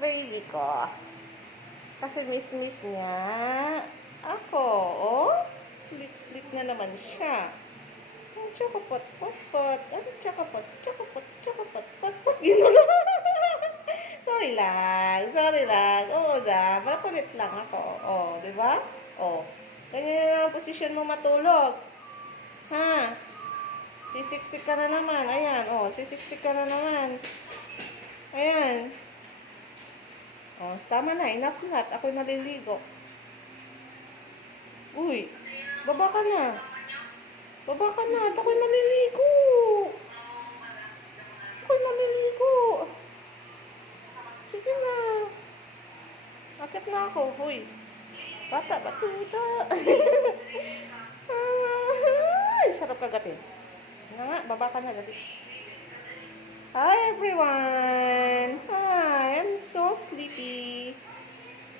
baby ko. Kasi miss niya ako. Oh, sleep na naman siya. Chokopot, pot, pot. Ano, chokopot, chokopot, chokopot, pot, pot. Gano'n. Sorry lang. Oo na, makulit lang ako. Oh, di ba? Oh, ganyan na ang posisyon mo matulog. Ha? Sisiksik ka na naman. Ayan, oh, sisiksik ka na naman. Ayan. Oh, tama na, enough lahat. Ako'y naliligo. Uy, baba ka na. Baba ka na, at ako'y naliligo. Ako'y naliligo. Sige na. Akit na ako, huy. Bata, batuta. Ay, sarap kagatin. Nga, baba ka na, dali. Hi, everyone. Hi, I'm so sleepy.